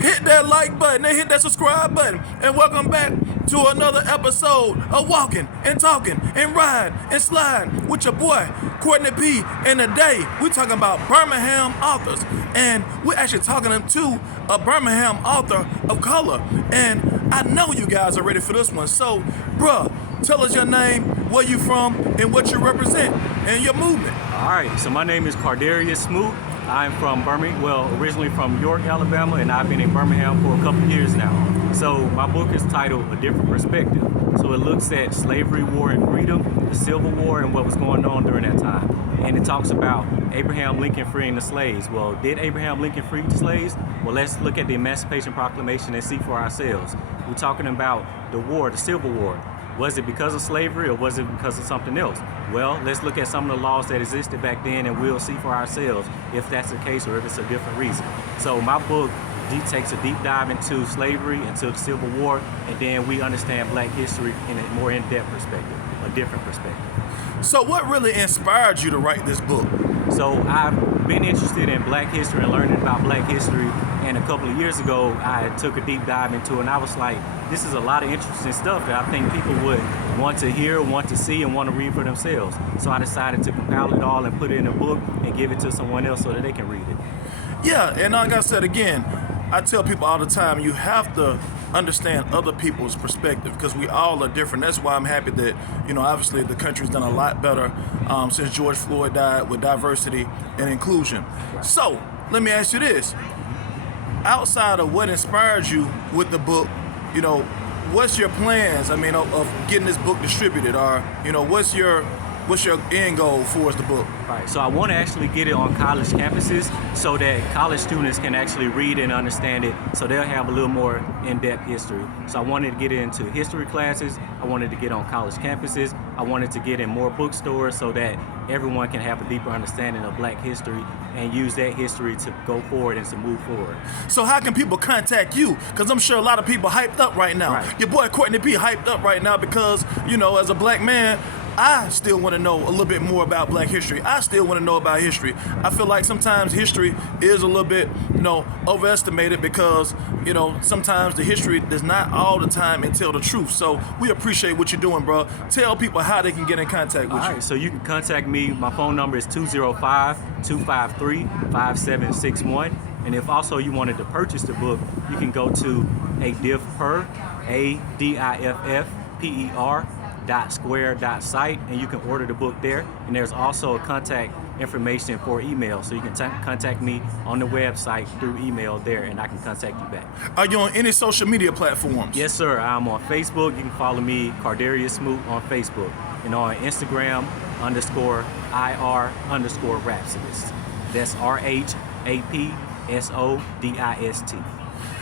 hit that like button and hit that subscribe button. And welcome back to another episode of Walking and Talking and Ride and Slide with your boy, Courtney P. And today, we're talking about Birmingham authors. And we're actually talking to a Birmingham author of color. And I know you guys are ready for this one. So, bruh, tell us your name, where you from, and what you represent, and your movement. All right, so my name is Cardarius Smoot. I'm from Birmingham, originally from York, Alabama, and I've been in Birmingham for a couple of years now. So my book is titled A Different Perspective. So it looks at slavery, war, and freedom, the Civil War, and what was going on during that time. And it talks about Abraham Lincoln freeing the slaves. Well, did Abraham Lincoln free the slaves? Well, let's look at the Emancipation Proclamation and see for ourselves. We're talking about the war, the Civil War. Was it because of slavery or was it because of something else? Well, let's look at some of the laws that existed back then and we'll see for ourselves if that's the case or if it's a different reason. So my book takes a deep dive into slavery, into the Civil War, and then we understand Black history in a more in-depth perspective, a different perspective. So what really inspired you to write this book? So I've been interested in Black history and learning about Black history, and a couple of years ago I took a deep dive into it, and I was like, this is a lot of interesting stuff that I think people would want to hear, want to see, and want to read for themselves. So I decided to compile it all and put it in a book and give it to someone else so that they can read it. Yeah, and like I said again, I tell people all the time, you have to understand other people's perspective because we all are different. That's why I'm happy that, obviously the country's done a lot better since George Floyd died with diversity and inclusion. So, let me ask you this. Outside of what inspired you with the book, what's your plans, of getting this book distributed? Or, what's your end goal for the book? Right, so I want to actually get it on college campuses so that college students can actually read and understand it, so they'll have a little more in-depth history. So I wanted to get it into history classes, I wanted to get on college campuses, I wanted to get in more bookstores so that everyone can have a deeper understanding of Black history and use that history to go forward and to move forward. So how can people contact you? Because I'm sure a lot of people hyped up right now. Right. Your boy Courtney P hyped up right now because, as a Black man, I still want to know a little bit more about Black history. I still want to know about history. I feel like sometimes history is a little bit, overestimated because, sometimes the history does not all the time tell the truth. So we appreciate what you're doing, bro. Tell people how they can get in contact with you. All right, so you can contact me. My phone number is 205-253-5761. And if also you wanted to purchase the book, you can go to ADIFFPER, ADIFFPER.square.site, and you can order the book there. And there's also a contact information for email, so you can contact me on the website through email there, and I can contact you back. Are you on any social media platforms? Yes, sir. I'm on Facebook. You can follow me, Cardarius Smoot, on Facebook, and on Instagram _IR_Rhapsodist. That's RHAPSODIST.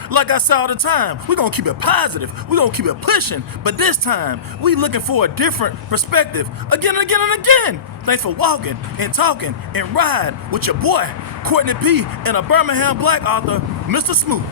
Like I say all the time, we're going to keep it positive. We're going to keep it pushing. But this time, we looking for a different perspective. Again and again and again. Thanks for walking and talking and riding with your boy, Courtney P. and a Birmingham Black author, Mr. Smoot.